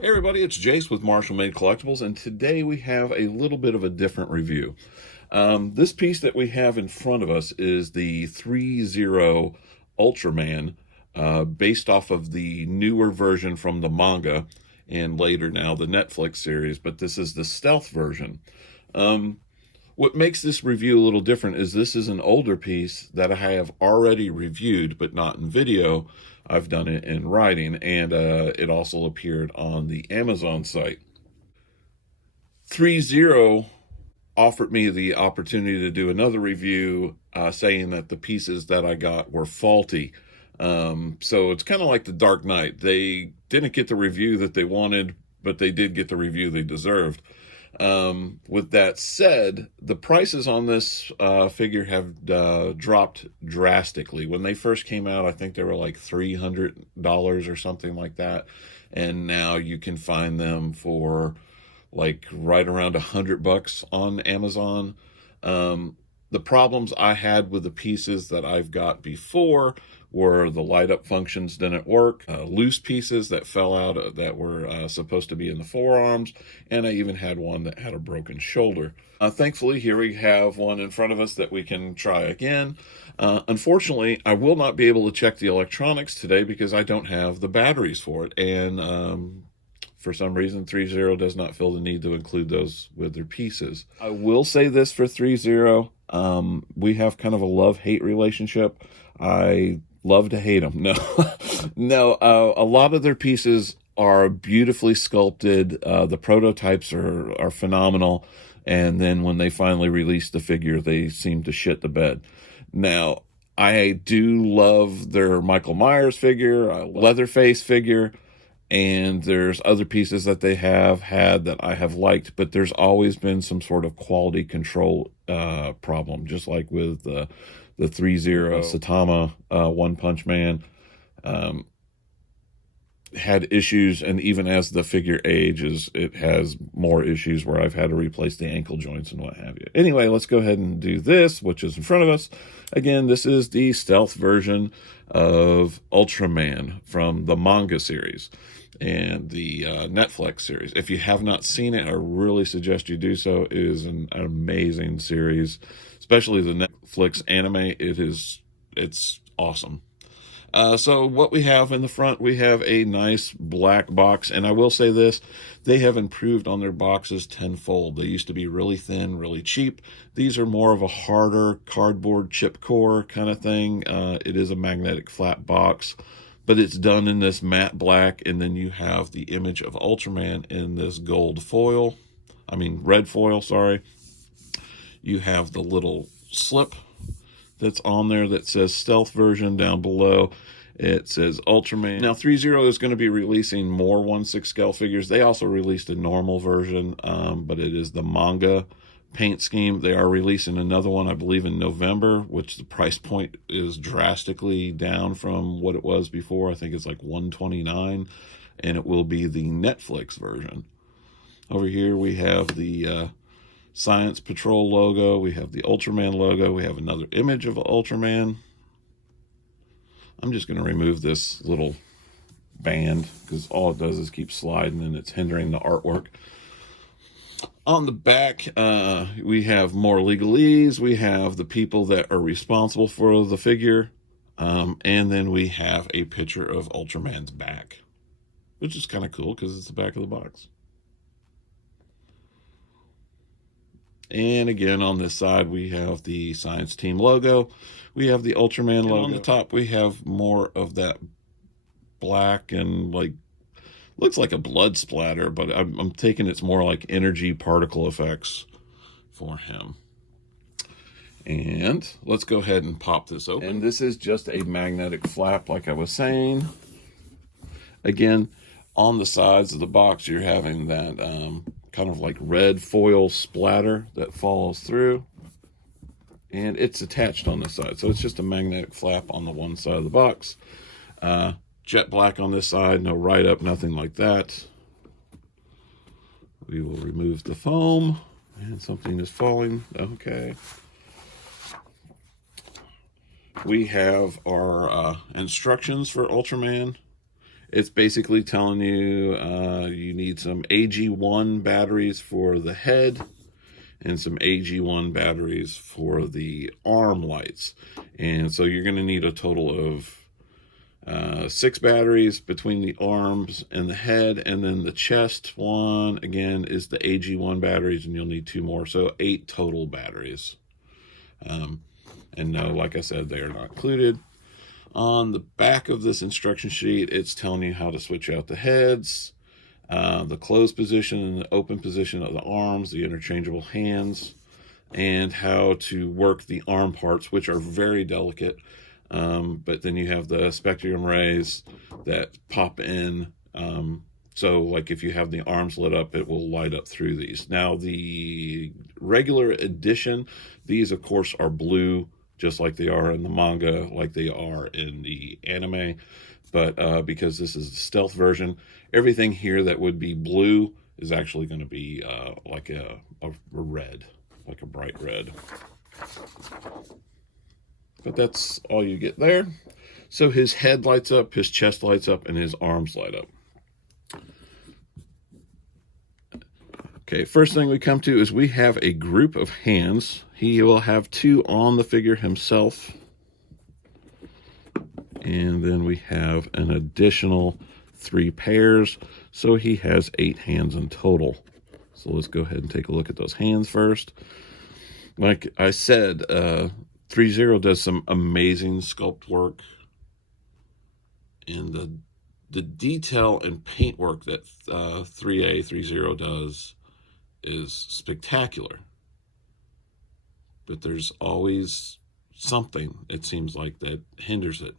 Hey everybody, it's Jace with Marshall Made Collectibles, and today we have a little bit of a different review. This piece that we have in front of us is the ThreeZero Ultraman, based off of the newer version from the manga, and later now the Netflix series, but this is the stealth version. What makes this review a little different is this is an older piece that I have already reviewed, but not in video. I've done it in writing, and it also appeared on the Amazon site. ThreeZero offered me the opportunity to do another review, saying that the pieces that I got were faulty. So it's kind of like the Dark Knight. They didn't get the review that they wanted, but they did get the review they deserved. With that said, the prices on this figure have dropped drastically. When they first came out, I think they were like $300 or something like that. And now you can find them for like right around $100 on Amazon. The problems I had with the pieces that I've got before were the light up functions didn't work, loose pieces that fell out that were supposed to be in the forearms, and I even had one that had a broken shoulder. Thankfully, here we have one in front of us that we can try again. Unfortunately, I will not be able to check the electronics today because I don't have the batteries for it, and for some reason, ThreeZero does not feel the need to include those with their pieces. I will say this for ThreeZero. We have kind of a love-hate relationship. I love to hate them. No, no. A lot of their pieces are beautifully sculpted. The prototypes are phenomenal. And then when they finally release the figure, they seem to shit the bed. Now, I do love their Michael Myers figure, Leatherface figure, and there's other pieces that they have had that I have liked, but there's always been some sort of quality control problem, just like with the ThreeZero Saitama One Punch Man. Had issues, and even as the figure ages, it has more issues where I've had to replace the ankle joints and what have you. Anyway, let's go ahead and do this, which is in front of us. Again, this is the stealth version of Ultraman from the manga series and the Netflix series. If you have not seen it, I really suggest you do so. It is an amazing series, especially the Netflix anime. It's awesome. So what we have in the front, we have a nice black box, and I will say this, they have improved on their boxes tenfold. They used to be really thin, really cheap. These are more of a harder cardboard chip core kind of thing. It is a magnetic flat box, but it's done in this matte black, and then you have the image of Ultraman in this gold foil. I mean, red foil, sorry. You have the little slip that's on there that says stealth version. Down below it says Ultraman. Now ThreeZero is going to be releasing more 1/6 scale figures. They also released a normal version, but it is the manga paint scheme. They are releasing another one, I believe, in November, which the price point is drastically down from what it was before. I think it's like $129, and it will be the Netflix version. Over here we have the Science Patrol logo. We have the Ultraman logo. We have another image of Ultraman. I'm just going to remove this little band because all it does is keep sliding and it's hindering the artwork. On the back, we have more legalese. We have the people that are responsible for the figure. And then we have a picture of Ultraman's back, which is kind of cool because it's the back of the box. And again, on this side, we have the Science Team logo. We have the Ultraman logo. On the top, we have more of that black and like, looks like a blood splatter, but I'm taking it's more like energy particle effects for him. And let's go ahead and pop this open. And this is just a magnetic flap, like I was saying. Again, on the sides of the box, you're having that kind of like red foil splatter that falls through, and it's attached on this side, so it's just a magnetic flap on the one side of the box. Jet black on this side, no write up, nothing like that. We will remove the foam, and something is falling. Okay, we have our instructions for Ultraman. It's basically telling you you need some AG1 batteries for the head and some AG1 batteries for the arm lights. And so you're going to need a total of 6 batteries between the arms and the head, and then the chest one, again, is the AG1 batteries, and you'll need 2 more, so 8 total batteries. And no, like I said, they are not included. On the back of this instruction sheet, it's telling you how to switch out the heads, the closed position and the open position of the arms, the interchangeable hands, and how to work the arm parts, which are very delicate. But then you have the spectrum rays that pop in. So like if you have the arms lit up, it will light up through these. Now the regular edition, these of course are blue, just like they are in the manga, like they are in the anime. But because this is the stealth version, everything here that would be blue is actually going to be like a red, like a bright red. But that's all you get there. So his head lights up, his chest lights up, and his arms light up. Okay, first thing we come to is we have a group of hands. He will have 2 on the figure himself. And then we have an additional 3 pairs. So he has 8 hands in total. So let's go ahead and take a look at those hands first. Like I said, ThreeZero does some amazing sculpt work. And the detail and paint work that ThreeZero does is spectacular. But there's always something, it seems like, that hinders it.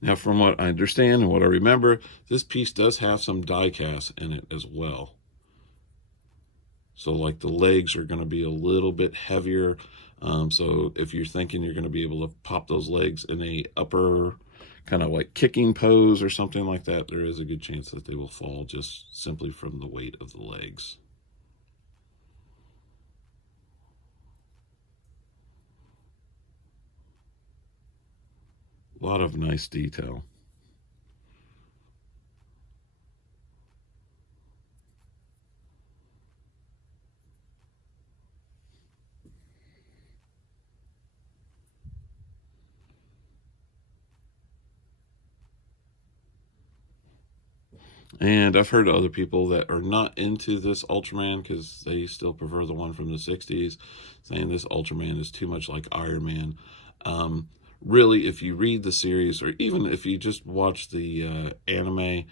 Now, from what I understand and what I remember, this piece does have some die cast in it as well. So like the legs are going to be a little bit heavier. So if you're thinking you're going to be able to pop those legs in a upper kind of like kicking pose or something like that, there is a good chance that they will fall just simply from the weight of the legs. A lot of nice detail. And I've heard other people that are not into this Ultraman because they still prefer the one from the 60s, saying this Ultraman is too much like Iron Man. Really, if you read the series, or even if you just watch the anime,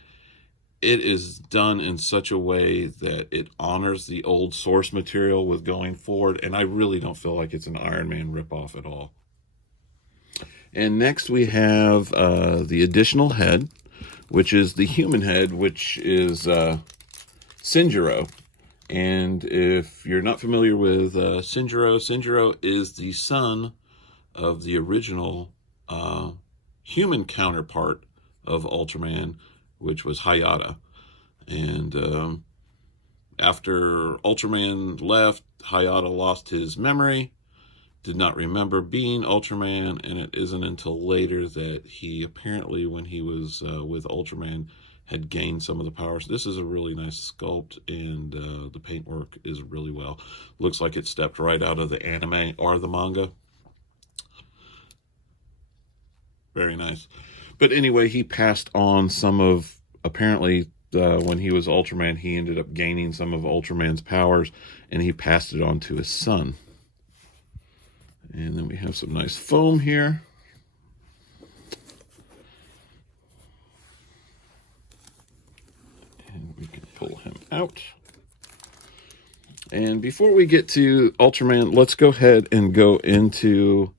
it is done in such a way that it honors the old source material with going forward, and I really don't feel like it's an Iron Man ripoff at all. And next we have the additional head, which is the human head, which is ThreeZero. And if you're not familiar with ThreeZero is the son of the original human counterpart of Ultraman, which was Hayata. And after Ultraman left, Hayata lost his memory, did not remember being Ultraman, and it isn't until later that he apparently, when he was with Ultraman, had gained some of the powers. This is a really nice sculpt, and the paintwork is really well. Looks like it stepped right out of the anime or the manga. Very nice. But anyway, he passed on some of, apparently, when he was Ultraman, he ended up gaining some of Ultraman's powers, and he passed it on to his son. And then we have some nice foam here. And we can pull him out. And before we get to Ultraman, let's go ahead and go into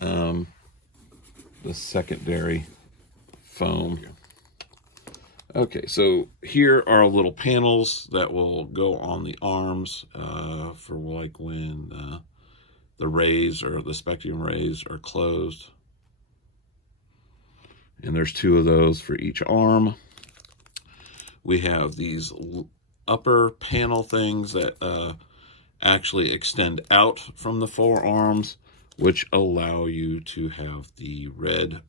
the secondary foam. Okay, so here are little panels that will go on the arms for like when the rays or the spectrum rays are closed. And there's 2 of those for each arm. We have these upper panel things that actually extend out from the forearms, which allow you to have the red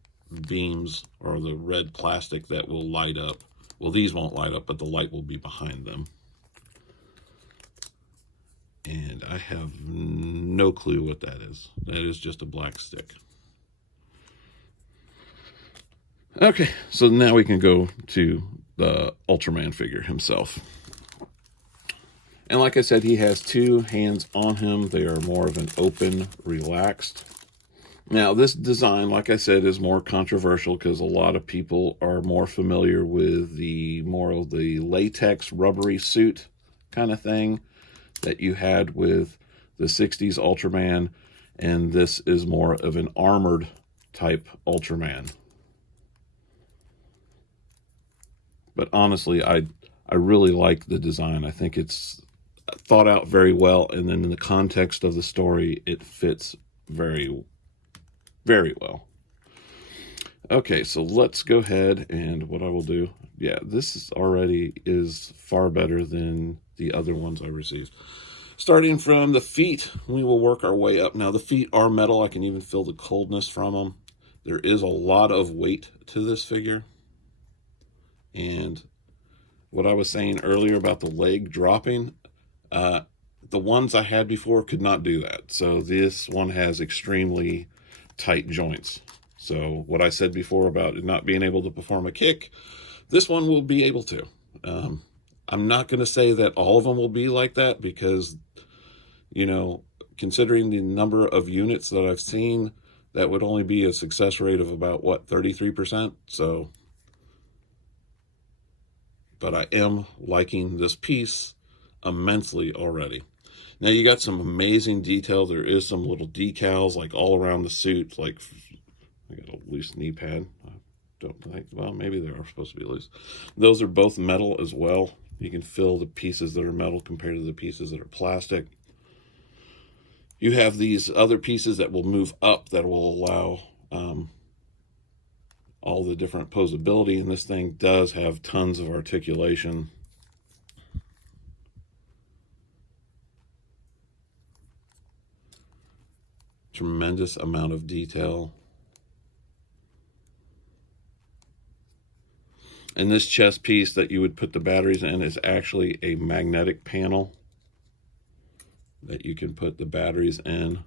beams or the red plastic that will light up. Well, these won't light up, but the light will be behind them. And I have no clue what that is. That is just a black stick. Okay, so now we can go to the Ultraman figure himself. And like I said, he has two hands on him. They are more of an open, relaxed. Now, this design, like I said, is more controversial because a lot of people are more familiar with the more of the latex rubbery suit kind of thing that you had with the 60s Ultraman, and this is more of an armored type Ultraman. But honestly, I really like the design. I think it's thought out very well, and then in the context of the story, it fits very, very well. Okay, so let's go ahead, and what I will do, yeah, this already is far better than the other ones I received. Starting from the feet, we will work our way up. Now, the feet are metal. I can even feel the coldness from them. There is a lot of weight to this figure. And what I was saying earlier about the leg dropping, the ones I had before could not do that. So this one has extremely tight joints. So what I said before about it not being able to perform a kick, this one will be able to. I'm not going to say that all of them will be like that because, you know, considering the number of units that I've seen, that would only be a success rate of about, what, 33%? So, but I am liking this piece immensely already. Now, you got some amazing detail. There is some little decals, like, all around the suit. Like, I got a loose knee pad. I don't think, well, maybe they are supposed to be loose. Those are both metal as well. You can feel the pieces that are metal compared to the pieces that are plastic. You have these other pieces that will move up that will allow all the different posability, and this thing does have tons of articulation. Tremendous amount of detail. And this chest piece that you would put the batteries in is actually a magnetic panel that you can put the batteries in.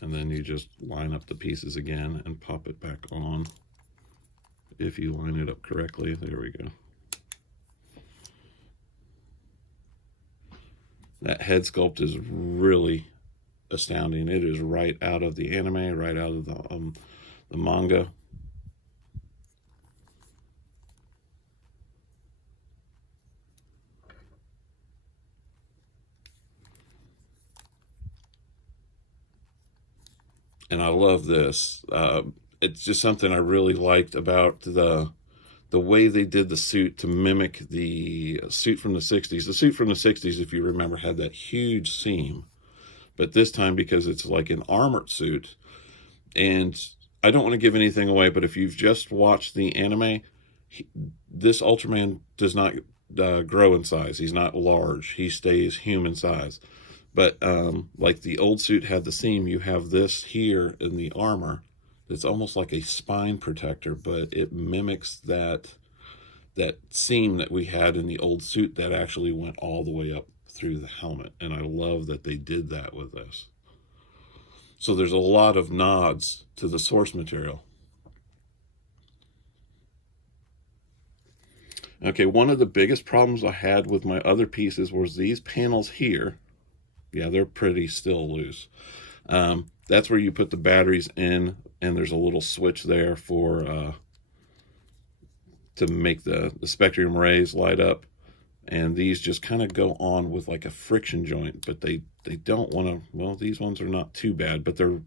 And then you just line up the pieces again and pop it back on. If you line it up correctly, there we go. That head sculpt is really astounding. It is right out of the anime, right out of the manga. And I love this. It's just something I really liked about the way they did the suit to mimic the suit from the 60s. The suit from the 60s, if you remember, had that huge seam. But this time, because it's like an armored suit, and I don't want to give anything away, but if you've just watched the anime, this Ultraman does not grow in size. He's not large. He stays human size. But like the old suit had the seam, you have this here in the armor. It's almost like a spine protector, but it mimics that seam that we had in the old suit that actually went all the way up through the helmet. And I love that they did that with this. So there's a lot of nods to the source material. Okay, one of the biggest problems I had with my other pieces was these panels here. Yeah, they're pretty still loose. That's where you put the batteries in, and there's a little switch there for to make the spectrum rays light up. And these just kind of go on with like a friction joint, but they don't want to. Well, these ones are not too bad, but they're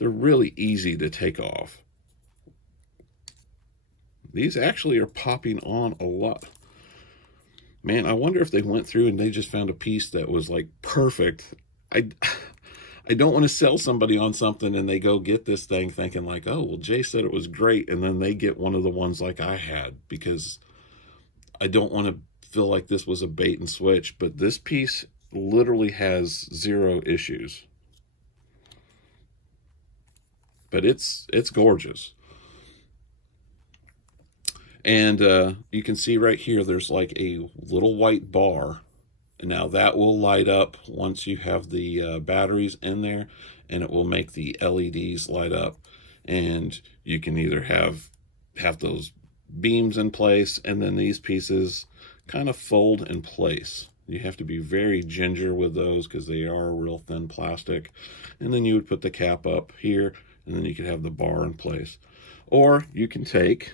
really easy to take off. These actually are popping on a lot. Man, I wonder if they went through and they just found a piece that was like perfect. I don't want to sell somebody on something and they go get this thing thinking like, oh, well, Jay said it was great, and then they get one of the ones like I had, because I don't want to feel like this was a bait and switch. But this piece literally has zero issues. but it's gorgeous. And you can see right here, there's like a little white bar. Now that will light up once you have the batteries in there, and it will make the LEDs light up. And you can either have those beams in place, and then these pieces kind of fold in place. You have to be very ginger with those because they are real thin plastic. And then you would put the cap up here, and then you could have the bar in place. Or you can take,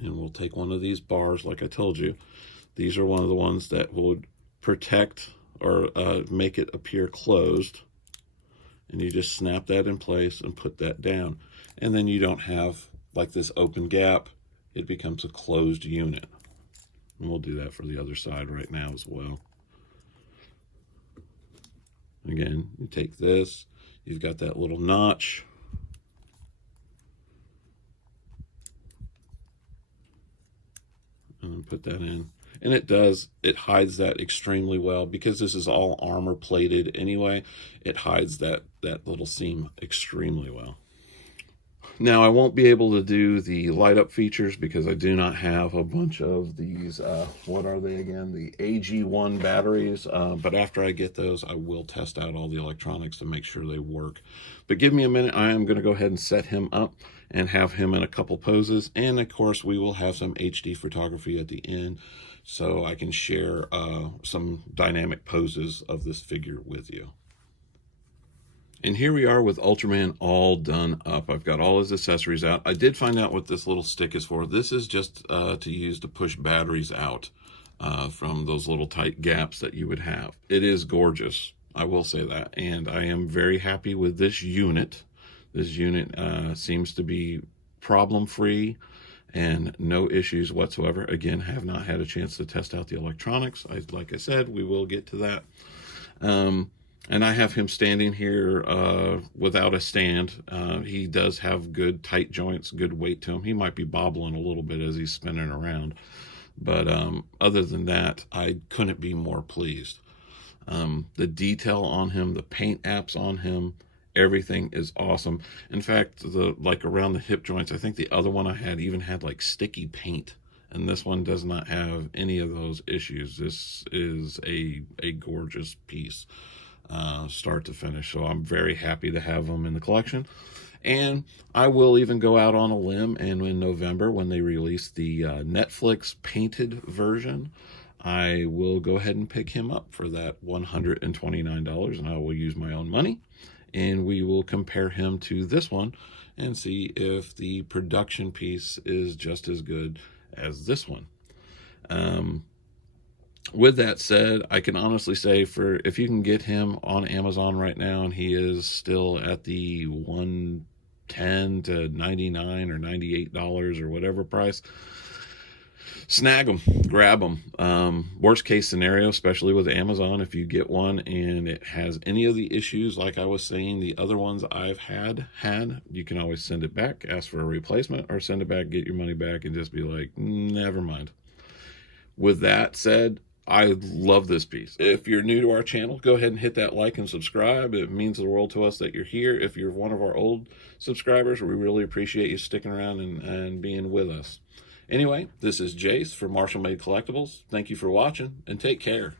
and we'll take one of these bars like I told you. These are one of the ones that would protect or make it appear closed. And you just snap that in place and put that down. And then you don't have like this open gap. It becomes a closed unit. And we'll do that for the other side right now as well. Again, you take this, you've got that little notch. And put that in. And it hides that extremely well because this is all armor plated anyway. It hides that little seam extremely well. Now I won't be able to do the light up features because I do not have a bunch of these, what are they again? The AG1 batteries. But after I get those, I will test out all the electronics to make sure they work. But give me a minute. I am going to go ahead and set him up and have him in a couple poses. And of course, we will have some HD photography at the end so I can share some dynamic poses of this figure with you. And here we are with Ultraman all done up. I've got all his accessories out. I did find out what this little stick is for. This is just to use to push batteries out from those little tight gaps that you would have. It is gorgeous, I will say that. And I am very happy with this unit. This unit seems to be problem-free and no issues whatsoever. Again, have not had a chance to test out the electronics. Like I said, we will get to that. And I have him standing here without a stand. He does have good tight joints, good weight to him. He might be bobbling a little bit as he's spinning around. But other than that, I couldn't be more pleased. The detail on him, the paint apps on him, everything is awesome. In fact, like around the hip joints, I think the other one I had even had like sticky paint. And this one does not have any of those issues. This is a gorgeous piece. Start to finish. So I'm very happy to have them in the collection. And I will even go out on a limb, and in November when they release the Netflix painted version, I will go ahead and pick him up for that $129, and I will use my own money, and we will compare him to this one and see if the production piece is just as good as this one. With that said, I can honestly say if you can get him on Amazon right now, and he is still at the $110 to $99 or $98 or whatever price, snag them, grab them. Worst case scenario, especially with Amazon, if you get one and it has any of the issues, like I was saying, the other ones I've had, you can always send it back, ask for a replacement, or send it back, get your money back, and just be like, never mind. With that said, I love this piece. If you're new to our channel, go ahead and hit that like and subscribe. It means the world to us that you're here. If you're one of our old subscribers, we really appreciate you sticking around and being with us. Anyway, this is Jace for Marshall Made Collectibles. Thank you for watching, and take care.